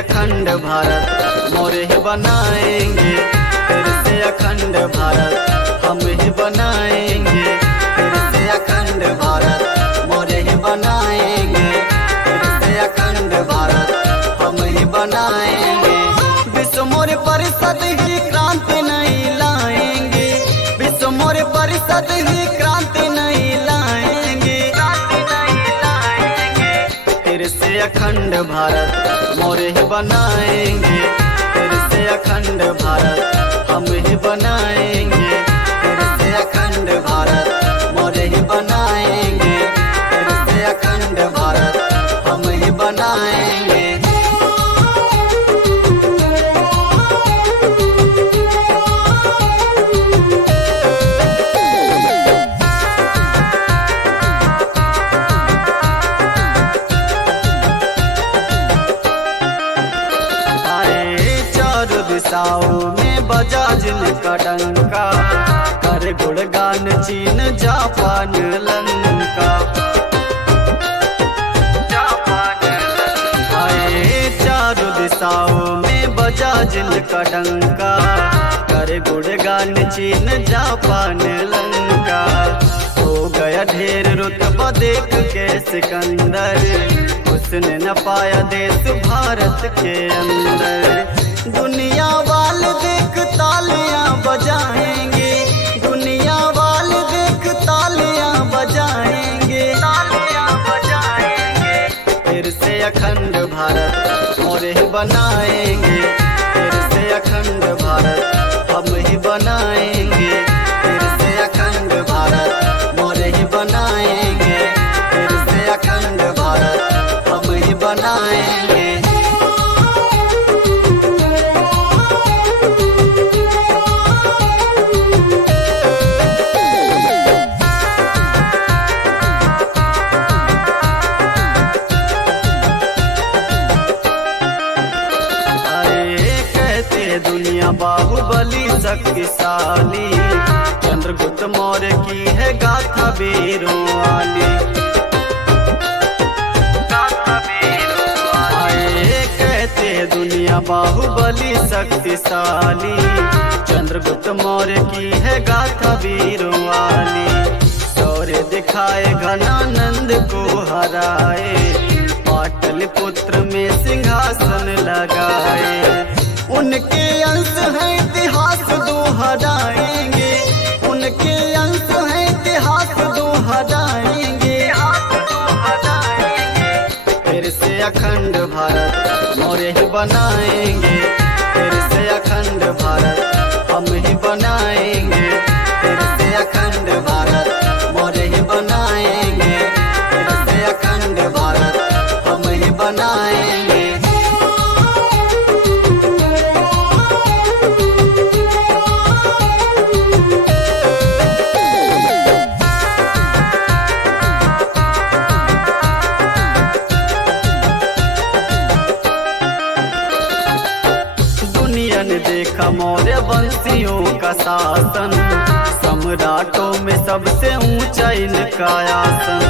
अखंड भारत मोरे ही बनाएंगे, फिर से अखंड भारत हम ही बनाएंगे, फिर से अखंड भारत मोरे ही बनाएंगे, फिर से अखंड भारत हम ही बनाएंगे। विश्व मौर्य परिषद ही क्रांति नहीं लाएंगे, विश्व मौर्य परिषद ही क्रांति नहीं लाएंगे, क्रांति नहीं लाएंगे। फिर से अखंड भारत मोरे ही बनाएंगे, फिर से अखंड भारत हम ही बनाएंगे, फिर से अखंड भारत मोरे ही बनाएंगे, फिर से अखंड भारत हम ही बनाएंगे। दिशाओं में बजा जिनका डंका, कर गुणगान चीन जापान लंका, आए चारों दिशाओं में बजा जिनका डंका, कर गुणगान चीन जापान लंका। हो गया ढेर रुतबा देख के सिकंदर, उसने न पाया देश भारत के अंदर। दुनिया वाले देख तालियां बजाएंगे, दुनिया वाले देख तालियां बजाएंगे, तालियां बजाएंगे। फिर से अखंड भारत मोरे ही बनाएंगे, फिर से अखंड भारत हम ही बनाएंगे, फिर से अखंड भारत मोरे ही बनाएंगे, फिर से अखंड भारत हम ही बनाएंगे। दुनिया बाहुबली शक्तिशाली, चंद्रगुप्त मौर्य की है गाथा वीरों वाली, आए कहते दुनिया बाहुबली शक्तिशाली, चंद्रगुप्त मौर्य की है गाथा वीरों वाली। शौर्य दिखाए घनानंद को हराए, पाटलिपुत्र में सिंहासन लगाए। उनके अंश है इतिहास दोहराएंगे, उनके अंश है इतिहास दोहराएंगे। फिर से अखंड भारत मोरे ही बनाएंगे, फिर से अखंड भारत हम ही बनाएंगे, फिर से अखंड भारत मोरे ही बनाएंगे, फिर से अखंड भारत हम ही बनाएंगे। देखा मौर्य वंशियों का शासन, सम्राटों में सबसे ऊंचा इनका आसन।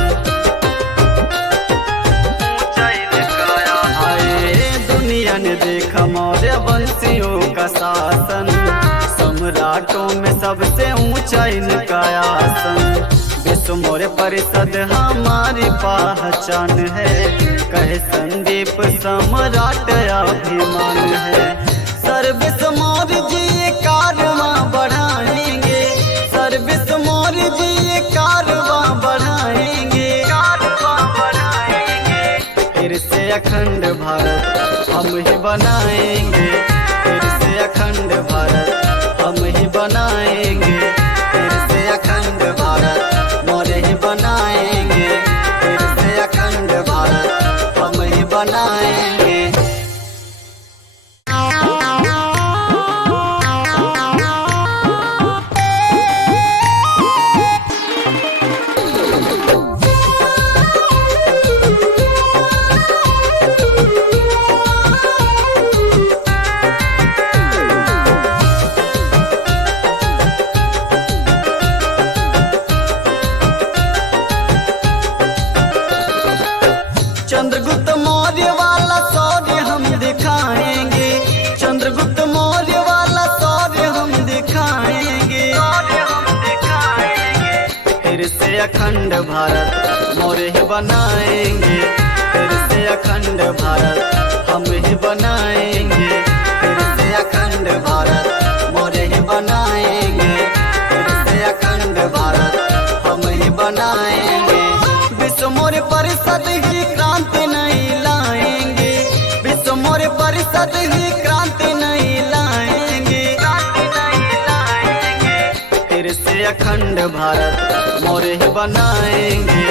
आए दुनिया ने देखा मौर्य वंशियों का शासन, सम्राटों में सबसे ऊंचा इनका आसन। विश्व मौर्य परिषद हमारी पहचान है, कहे संदीप सम्राट अभिमान है। सर्विस मौर्य जी ये कारवां बढ़ाएंगे, सर्विस मौर्य जी ये कारवां बढ़ाएंगे, कारवां बढ़ाएंगे। फिर से अखंड भारत हम ही बनाएंगे, फिर से अखंड भारत हम ही बनाएंगे, फिर से अखंड भारत मोरे ही बनाएंगे, फिर से अखंड भारत हम ही बनाएंगे। फिर से अखंड भारत मोरे ही बनाएंगे, फिर से अखंड भारत हम ही बनाएंगे, फिर से अखंड भारत मोरे ही बनाएंगे, फिर से अखंड भारत हम ही बनाएंगे। विश्व मोरे परिषद ही क्रांति नहीं लाएंगे, विश्व मोरे परिषद ही क्रांति नहीं लाएंगे, क्रांति नहीं लाएंगे। फिर से अखंड भारत मोरे ही बनाएंगे,